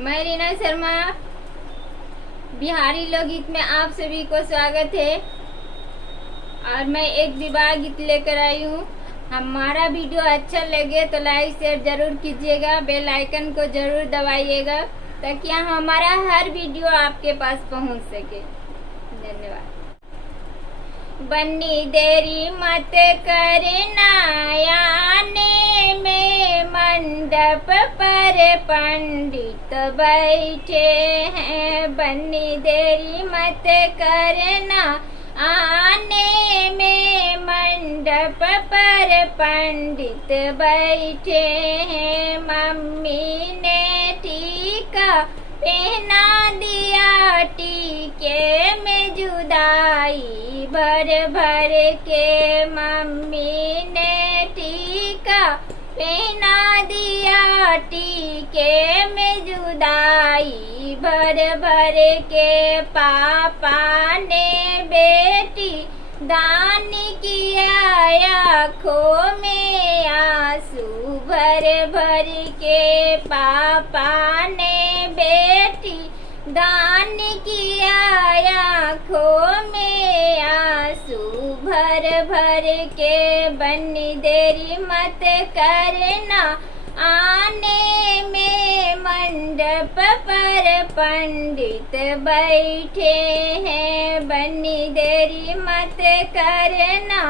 मैं रीना शर्मा, बिहारी लोकगीत में आप सभी को स्वागत है। और मैं एक विवाह गीत लेकर आई हूँ। हमारा वीडियो अच्छा लगे तो लाइक शेयर जरूर कीजिएगा, बेल आइकन को जरूर दबाइएगा ताकि हमारा हर वीडियो आपके पास पहुँच सके। धन्यवाद। बन्नी देरी मत करना, आने में मंडप पर पंडित बैठे हैं। बन्नी देरी मत करना, आने में मंडप पर पंडित बैठे हैं। मम्मी ने टीका पहना दिया, टीके में जुदाई भर भर के। मम्मी ने टीका पहना दिया, टीके में जुदाई भर भर के। पापा ने बेटी दान किया, आँखों में आंसू भर भर के। पापा ने बेटी दान किया, आँखों में आंसू भर भर के। बन्नी देरी मत करना, आने में मंडप पर पंडित बैठे हैं। बन्नी देरी मत करना,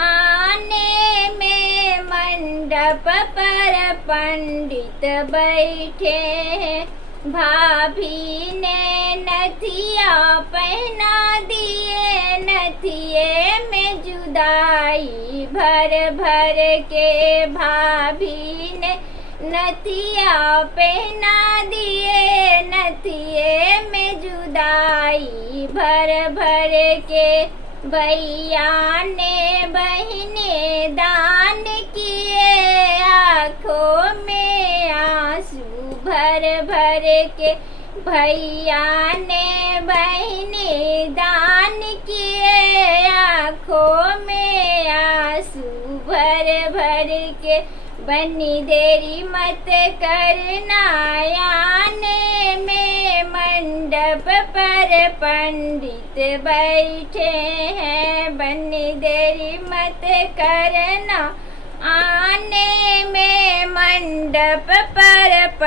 आने में मंडप पर पंडित बैठे हैं। भाभी ने नथिया पहना दिए, नथिए में जुदाई भर भर के। भाभी ने नथिया पहना दिए, नथिए में जुदाई भर भर के। भैया ने बहने दान किए, आँखों में आंसू भर भर के। भैया ने बहने दान किए, आँखों में आंसू भर भर के। बन्नी देरी मत करना, आने में मंडप पर पंडित बैठे हैं। बन्नी देरी मत करना, आने में मंडप पर पंडित